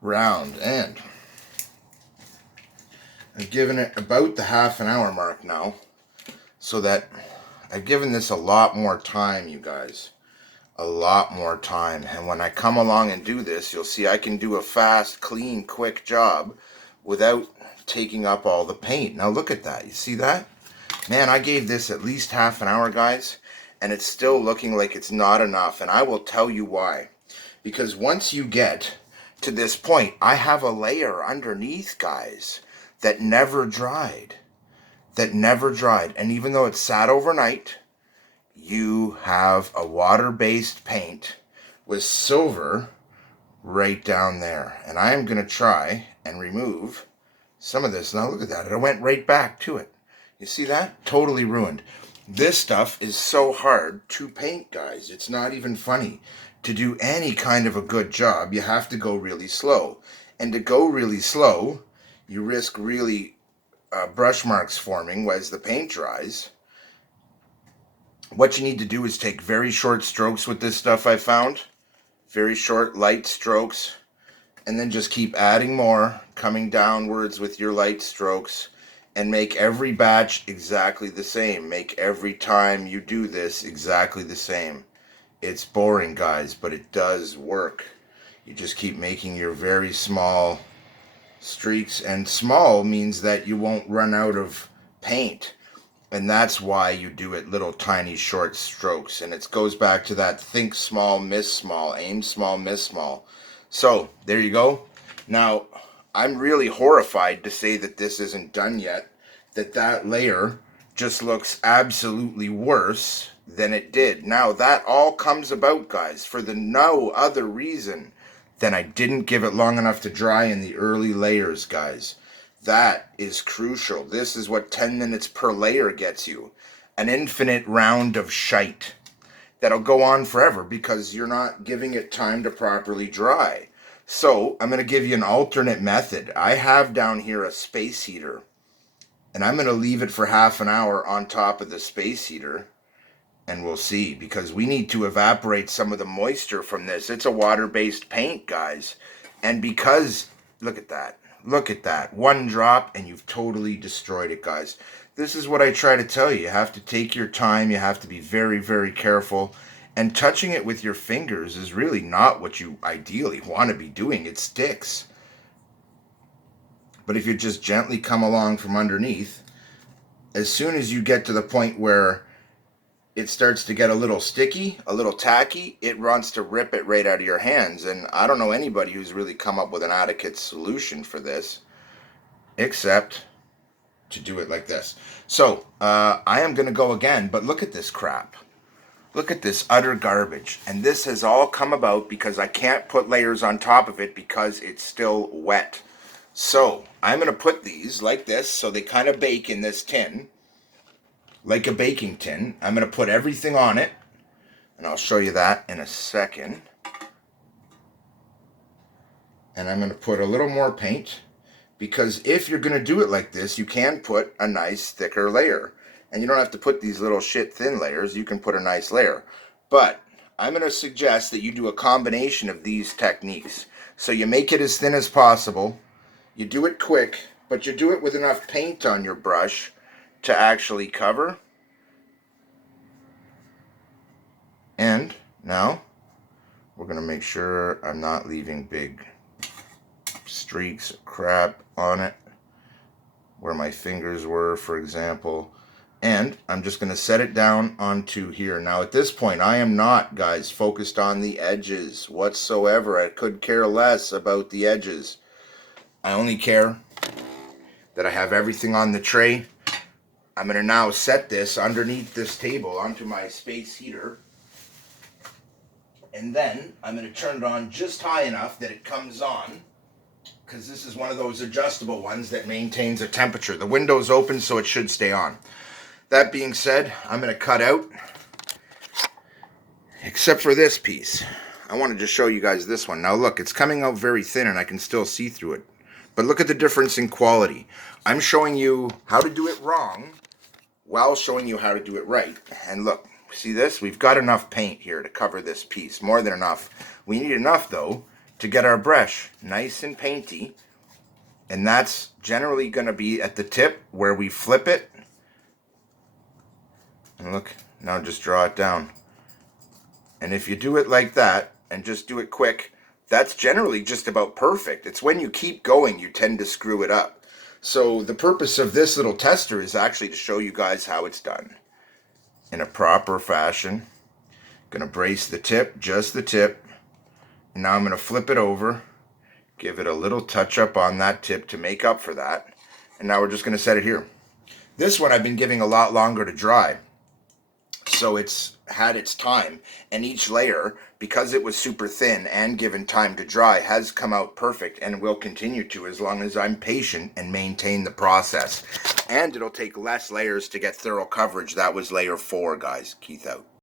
round, and I've given it about the half an hour mark now, so that I've given this a lot more time, you guys. A lot more time. And when I come along and do this, you'll see I can do a fast, clean, quick job without taking up all the paint. Now look at that. You see that? Man, I gave this at least half an hour, guys, and it's still looking like it's not enough. And I will tell you why. Because once you get to this point, I have a layer underneath, guys, that never dried. That never dried. And even though it sat overnight, you have a water-based paint with silver right down there. And I am going to try and remove some of this. Now look at that. It went right back to it. You see that? Totally ruined. This stuff is so hard to paint, guys. It's not even funny. To do any kind of a good job, you have to go really slow. And to go really slow, you risk really brush marks forming as the paint dries. What you need to do is take very short strokes with this stuff, I found. Very short, light strokes. And then just keep adding more, coming downwards with your light strokes. And make every batch exactly the same. Make every time you do this exactly the same. It's boring, guys, but it does work. You just keep making your very small streaks. And small means that you won't run out of paint. And that's why you do it little tiny short strokes. And it goes back to that think small, miss small, aim small, miss small. So there you go. Now, I'm really horrified to say that this isn't done yet. That layer just looks absolutely worse than it did. Now, that all comes about, guys, for the no other reason than I didn't give it long enough to dry in the early layers, guys. That is crucial. This is what 10 minutes per layer gets you. An infinite round of shite that'll go on forever because you're not giving it time to properly dry. So I'm going to give you an alternate method. I have down here a space heater, and I'm going to leave it for half an hour on top of the space heater, and we'll see, because we need to evaporate some of the moisture from this. It's a water-based paint, guys. And because, look at that. Look at that. One drop and you've totally destroyed it, guys. This is what I try to tell you. You have to take your time. You have to be very, very careful. And touching it with your fingers is really not what you ideally want to be doing. It sticks. But if you just gently come along from underneath, as soon as you get to the point where it starts to get a little sticky, a little tacky, it wants to rip it right out of your hands. And I don't know anybody who's really come up with an adequate solution for this, except to do it like this. So, I am going to go again, but look at this crap. Look at this utter garbage. And this has all come about because I can't put layers on top of it because it's still wet. So, I'm going to put these like this so they kind of bake in this tin. Like a baking tin. I'm going to put everything on it, and I'll show you that in a second. And I'm going to put a little more paint, because if you're going to do it like this, you can put a nice thicker layer. And you don't have to put these little shit thin layers. You can put a nice layer. But I'm going to suggest that you do a combination of these techniques. So you make it as thin as possible. You do it quick, but you do it with enough paint on your brush to actually cover. And now we're going to make sure I'm not leaving big streaks of crap on it where my fingers were, for example. And I'm just going to set it down onto here. Now at this point, I am not, guys, focused on the edges whatsoever. I could care less about the edges. I only care that I have everything on the tray. I'm going to now set this underneath this table onto my space heater. And then I'm going to turn it on just high enough that it comes on, because this is one of those adjustable ones that maintains a temperature. The window's open, so it should stay on. That being said, I'm going to cut out, except for this piece. I wanted to show you guys this one. Now look, it's coming out very thin and I can still see through it. But look at the difference in quality. I'm showing you how to do it wrong while showing you how to do it right. And look, see this? We've got enough paint here to cover this piece. More than enough. We need enough, though, to get our brush nice and painty. And that's generally going to be at the tip where we flip it. And look, now just draw it down. And if you do it like that and just do it quick, that's generally just about perfect. It's when you keep going you tend to screw it up. So the purpose of this little tester is actually to show you guys how it's done in a proper fashion. Gonna brace the tip, just the tip. And now I'm gonna flip it over, give it a little touch up on that tip to make up for that. And now we're just gonna set it here. This one I've been giving a lot longer to dry. So it's had its time, and each layer, because it was super thin and given time to dry, has come out perfect and will continue to as long as I'm patient and maintain the process. And it'll take less layers to get thorough coverage. That was layer 4, guys. Keith out.